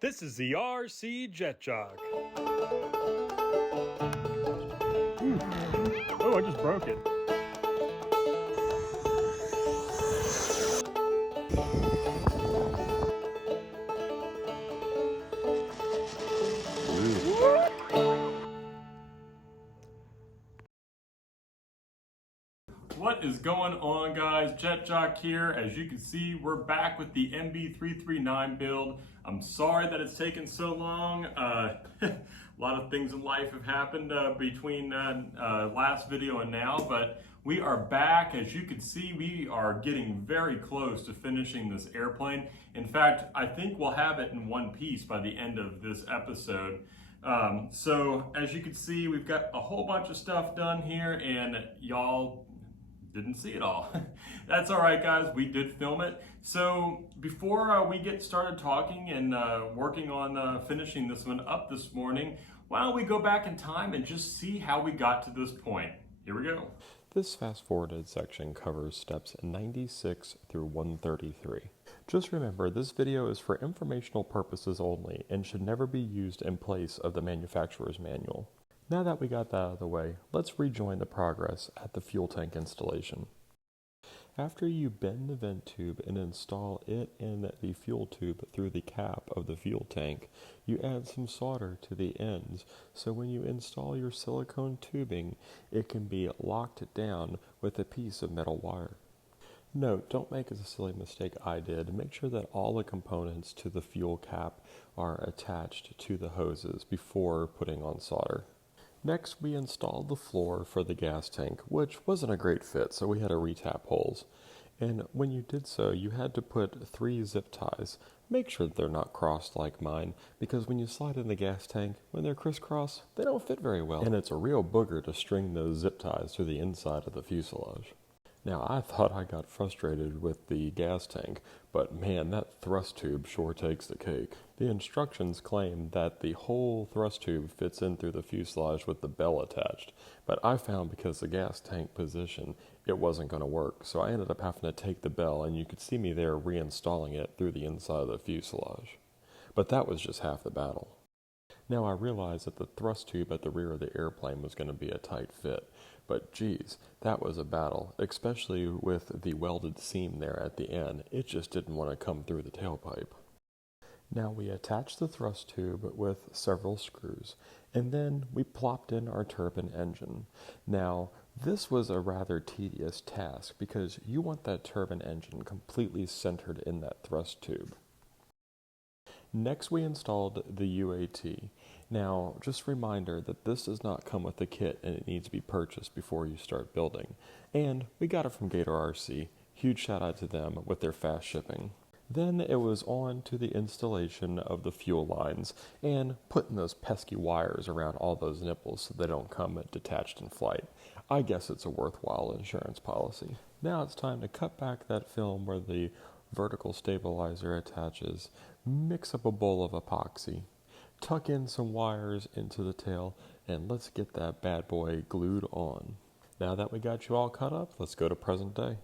This is the RC Jet Jog. Oh, I just broke it. What is going on, guys? Jet Jock here. As you can see, we're back with the MB339 build. I'm sorry that it's taken so long. A lot of things in life have happened between last video and now, but we are back. As you can see, we are getting very close to finishing this airplane. In fact, I think we'll have it in one piece by the end of this episode. So as you can see, we've got a whole bunch of stuff done here, and y'all didn't see it all. That's all right, guys. We did film it. So before we get started talking and working on finishing this one up this morning, why don't we go back in time and just see how we got to this point. Here we go. This fast-forwarded section covers steps 96 through 133. Just remember, this video is for informational purposes only and should never be used in place of the manufacturer's manual. Now that we got that out of the way, let's rejoin the progress at the fuel tank installation. After you bend the vent tube and install it in the fuel tube through the cap of the fuel tank, you add some solder to the ends, so when you install your silicone tubing, it can be locked down with a piece of metal wire. Note, don't make a silly mistake I did. Make sure that all the components to the fuel cap are attached to the hoses before putting on solder. Next, we installed the floor for the gas tank, which wasn't a great fit, so we had to re-tap holes. And when you did so, you had to put 3 zip ties. Make sure that they're not crossed like mine, because when you slide in the gas tank, when they're crisscross, they don't fit very well. And it's a real booger to string those zip ties to the inside of the fuselage. Now, I thought I got frustrated with the gas tank, but man, that thrust tube sure takes the cake. The instructions claim that the whole thrust tube fits in through the fuselage with the bell attached, but I found because the gas tank position, it wasn't going to work, so I ended up having to take the bell, and you could see me there reinstalling it through the inside of the fuselage. But that was just half the battle. Now I realized that the thrust tube at the rear of the airplane was going to be a tight fit, but geez, that was a battle, especially with the welded seam there at the end. It just didn't want to come through the tailpipe. Now we attached the thrust tube with several screws, and then we plopped in our turbine engine. Now, this was a rather tedious task because you want that turbine engine completely centered in that thrust tube. Next, we installed the UAT. Now, just a reminder that this does not come with the kit and it needs to be purchased before you start building. And we got it from Gator RC. Huge shout out to them with their fast shipping. Then it was on to the installation of the fuel lines and putting those pesky wires around all those nipples so they don't come detached in flight. I guess it's a worthwhile insurance policy. Now it's time to cut back that film where the vertical stabilizer attaches, mix up a bowl of epoxy, tuck in some wires into the tail, and let's get that bad boy glued on. Now that we got you all cut up, let's go to present day.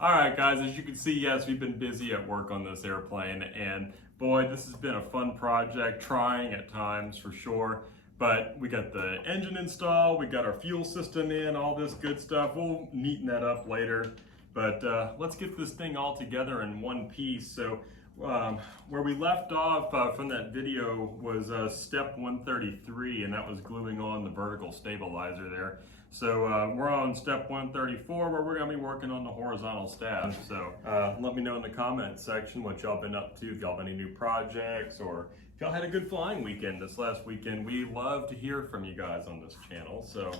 All right, guys, as you can see, yes, we've been busy at work on this airplane, and boy, this has been a fun project, trying at times for sure. But we got the engine installed, we got our fuel system in, all this good stuff. We'll neaten that up later. But let's get this thing all together in one piece. So where we left off from that video was step 133, and that was gluing on the vertical stabilizer there. So we're on step 134, where we're going to be working on the horizontal stab. So let me know in the comments section what y'all been up to, if y'all have any new projects, or if y'all had a good flying weekend this last weekend. We love to hear from you guys on this channel, so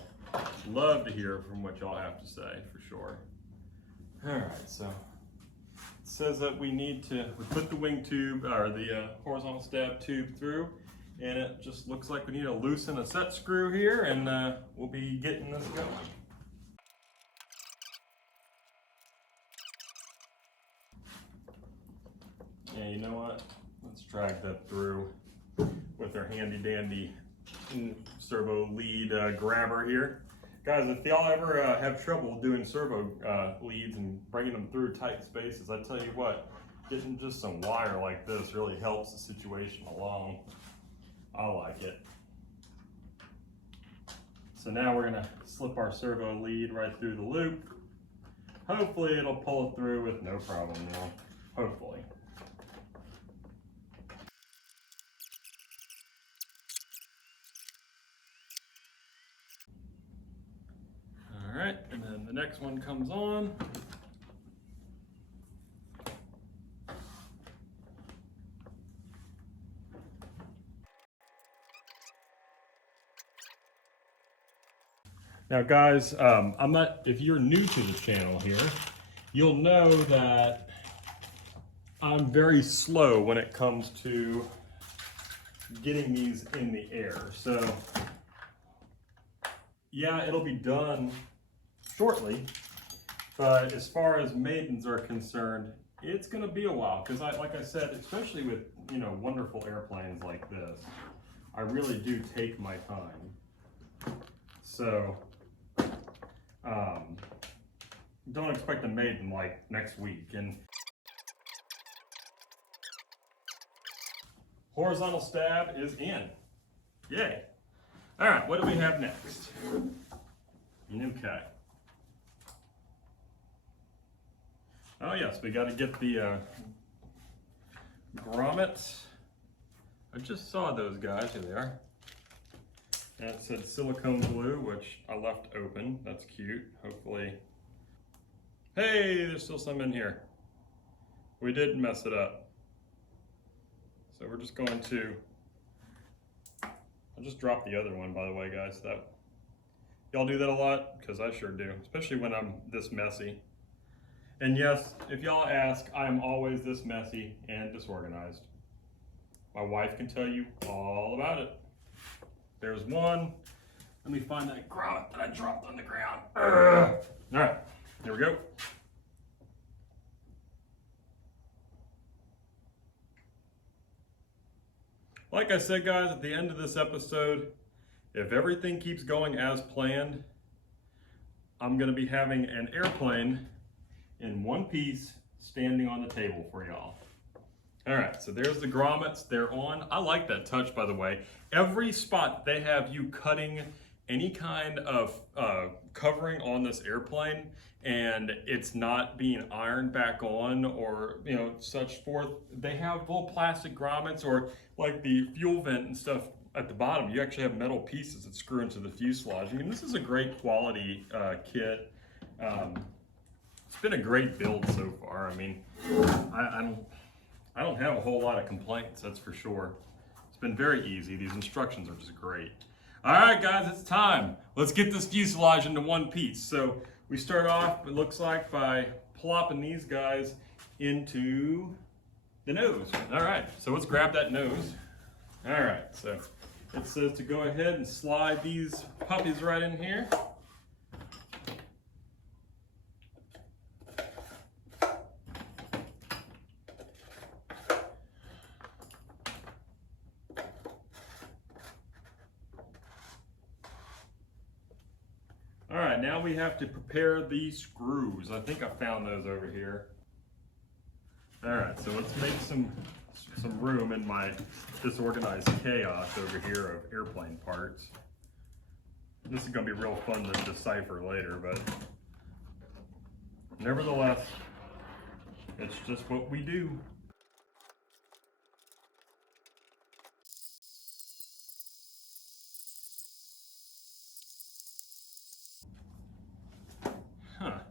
love to hear from what y'all have to say for sure. All right, so it says that we put the wing tube, or the horizontal stab tube through, and it just looks like we need to loosen a set screw here, and we'll be getting this going. Yeah, you know what? Let's drag that through with our handy dandy servo lead grabber here. Guys, if y'all ever have trouble doing servo leads and bringing them through tight spaces, I tell you what, getting just some wire like this really helps the situation along. I like it. So now we're gonna slip our servo lead right through the loop. Hopefully it'll pull it through with no problem now, hopefully. All right, and then the next one comes on. Now guys, if you're new to the channel here, you'll know that I'm very slow when it comes to getting these in the air. So yeah, it'll be done shortly, but as far as maidens are concerned, it's gonna be a while, because like I said, especially with, you know, wonderful airplanes like this, I really do take my time. So don't expect a maiden like next week. And horizontal stab is in. Yay. All right, what do we have next? Okay. Oh yes, we got to get the grommets. I just saw those guys. Here they are. And it said silicone glue, which I left open. That's cute. Hopefully. Hey, there's still some in here. We didn't mess it up. So we're just going to, I'll just drop the other one, by the way, guys. Y'all do that a lot? Because I sure do, especially when I'm this messy. And yes, if y'all ask, I am always this messy and disorganized. My wife can tell you all about it. There's one. Let me find that grommet that I dropped on the ground. All right, here we go. Like I said, guys, at the end of this episode, if everything keeps going as planned, I'm gonna be having an airplane in one piece standing on the table for y'all. All right, so there's the grommets, they're on. I like that touch, by the way. Every spot they have you cutting any kind of covering on this airplane, and it's not being ironed back on or, you know, such forth. They have little plastic grommets, or like the fuel vent and stuff at the bottom, you actually have metal pieces that screw into the fuselage. I mean, this is a great quality kit. It's been a great build so far. I mean, I don't have a whole lot of complaints, that's for sure. It's been very easy. These instructions are just great. All right, guys, it's time. Let's get this fuselage into one piece. So we start off, it looks like, by plopping these guys into the nose. All right, so let's grab that nose. All right, so it says to go ahead and slide these puppies right in here. All right, now we have to prepare the screws. I think I found those over here. All right, so let's make some room in my disorganized chaos over here of airplane parts. This is gonna be real fun to decipher later, but nevertheless, it's just what we do.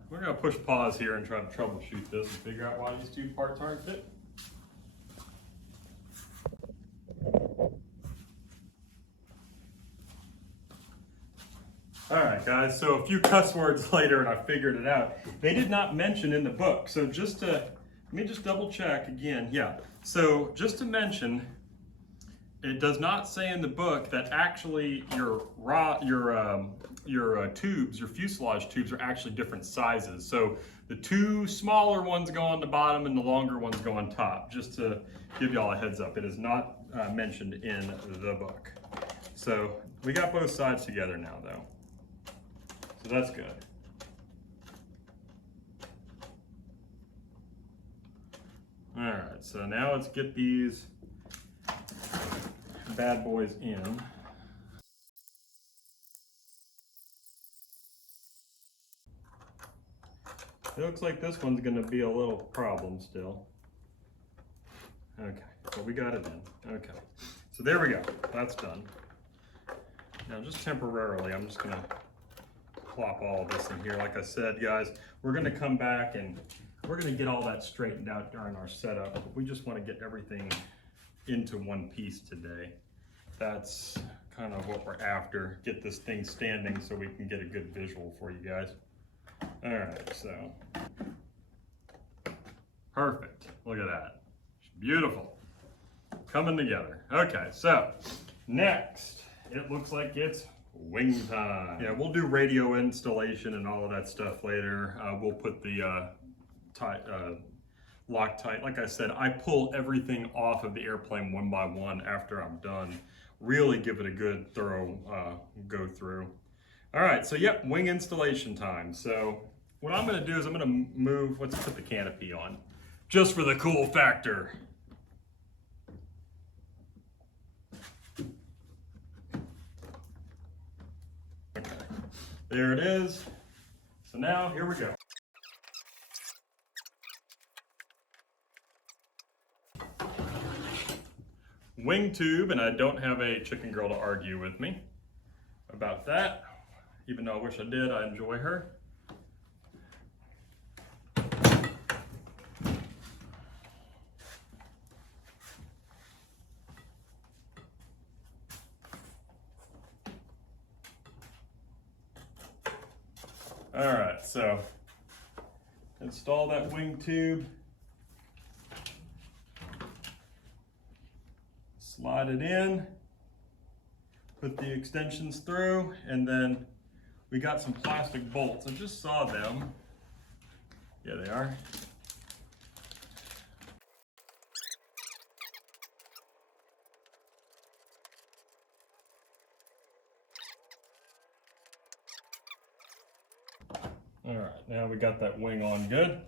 We're gonna push pause here and try to troubleshoot this and figure out why these two parts aren't fit. All right, guys, so a few cuss words later and I figured it out. They did not mention in the book, so let me just double check again. Yeah, so just to mention, it does not say in the book that actually your tubes, your fuselage tubes, are actually different sizes. So the two smaller ones go on the bottom and the longer ones go on top, just to give y'all a heads up. It is not mentioned in the book. So we got both sides together now, though. So that's good. All right. right, so now let's get these bad boys in. It looks like this one's gonna be a little problem still. Okay, so we got it in. Okay, so there we go, that's done. Now just temporarily, I'm just gonna plop all of this in here. Like I said, guys, we're gonna come back and we're gonna get all that straightened out during our setup. We just wanna get everything into one piece today. That's kind of what we're after. Get this thing standing so we can get a good visual for you guys. All right, so. Perfect, look at that. Beautiful, coming together. Okay, so next, it looks like it's wing time. Yeah, we'll do radio installation and all of that stuff later. We'll put the Loctite. Like I said, I pull everything off of the airplane one by one after I'm done. Really give it a good thorough go through. All right, so yep, wing installation time. So what I'm gonna do is I'm gonna move, let's put the canopy on, just for the cool factor. Okay, there it is. So now, here we go. Wing tube, and I don't have a chicken girl to argue with me about that. Even though I wish I did, I enjoy her. All right, so install that wing tube. Slide it in, put the extensions through, and then we got some plastic bolts. I just saw them. Yeah, they are. All right, now we got that wing on good.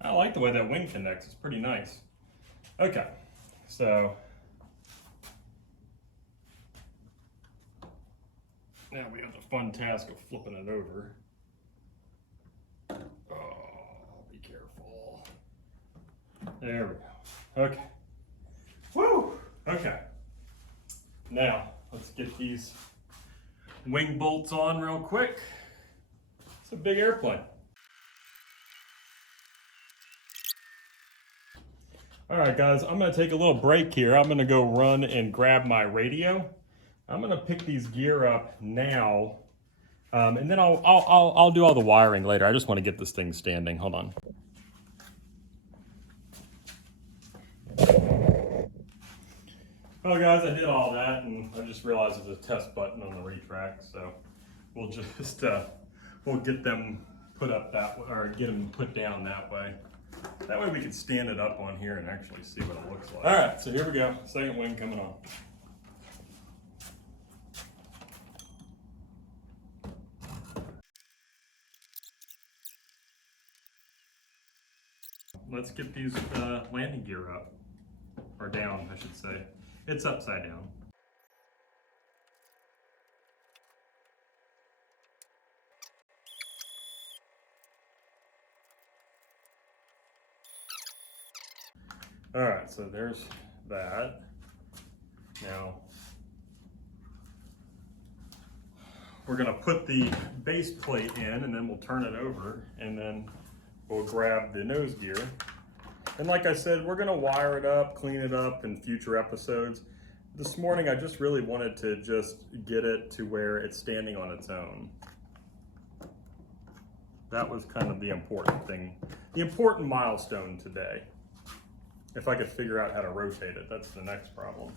I like the way that wing connects, it's pretty nice. Okay, so now we have the fun task of flipping it over. Oh, be careful. There we go. Okay. Woo! Okay. Now, let's get these wing bolts on real quick. It's a big airplane. All right, guys, I'm gonna take a little break here. I'm gonna go run and grab my radio. I'm gonna pick these gear up now, and then I'll do all the wiring later. I just want to get this thing standing. Hold on. Well, guys, I did all that, and I just realized there's a test button on the retract, so we'll just we'll get them put up that way, or get them put down that way. That way we can stand it up on here and actually see what it looks like. All right, so here we go. Second wing coming on. Let's get these landing gear up, or down, I should say. It's upside down. All right, so there's that. Now, we're gonna put the base plate in, and then we'll turn it over, and then we'll grab the nose gear. And like I said, we're gonna wire it up, clean it up in future episodes. This morning, I just really wanted to just get it to where it's standing on its own. That was kind of the important thing, the important milestone today. If I could figure out how to rotate it, that's the next problem.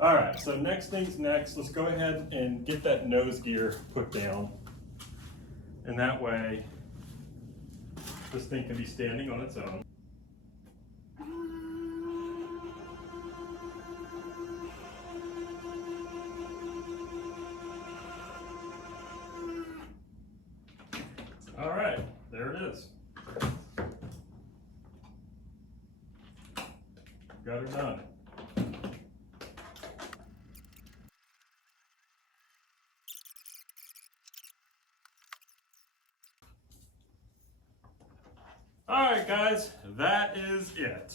All right, so next thing's next. Let's go ahead and get that nose gear put down. And that way, this thing can be standing on its own. got her done. Alright guys, that is it.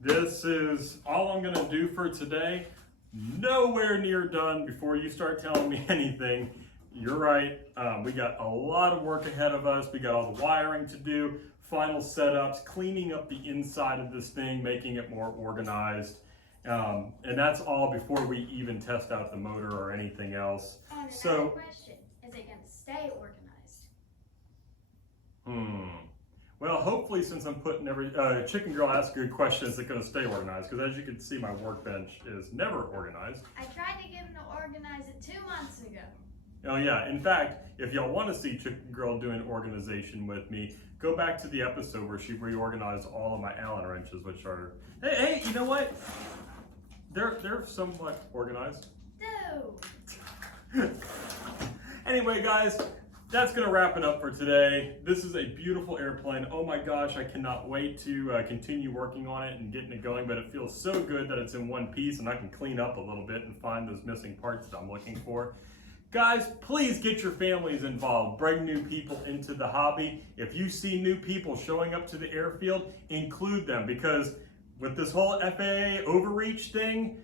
This is all I'm going to do for today. Nowhere near done before you start telling me anything. You're right, we got a lot of work ahead of us. We got all the wiring to do, final setups, cleaning up the inside of this thing, making it more organized. And that's all before we even test out the motor or anything else. And So, another question, is it going to stay organized? Well, hopefully, since I'm putting Chicken Girl asked a good question, is it going to stay organized? Because as you can see, my workbench is never organized. I tried to get him to organize it 2 months ago. Oh yeah, in fact, if y'all want to see Chicken Girl doing organization with me, go back to the episode where she reorganized all of my Allen wrenches, which are, hey, you know what? They're somewhat organized. No. Anyway, guys, that's going to wrap it up for today. This is a beautiful airplane. Oh my gosh, I cannot wait to continue working on it and getting it going, but it feels so good that it's in one piece and I can clean up a little bit and find those missing parts that I'm looking for. Guys, please get your families involved. Bring new people into the hobby. If you see new people showing up to the airfield, include them, because with this whole FAA overreach thing,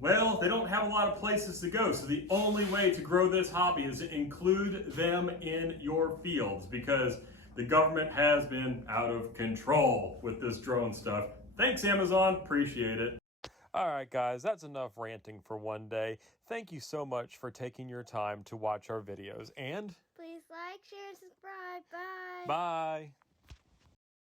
well, they don't have a lot of places to go. So the only way to grow this hobby is to include them in your fields, because the government has been out of control with this drone stuff. Thanks, Amazon. Appreciate it. All right, guys, that's enough ranting for one day. Thank you so much for taking your time to watch our videos, and Please like, share, and subscribe. Bye. bye.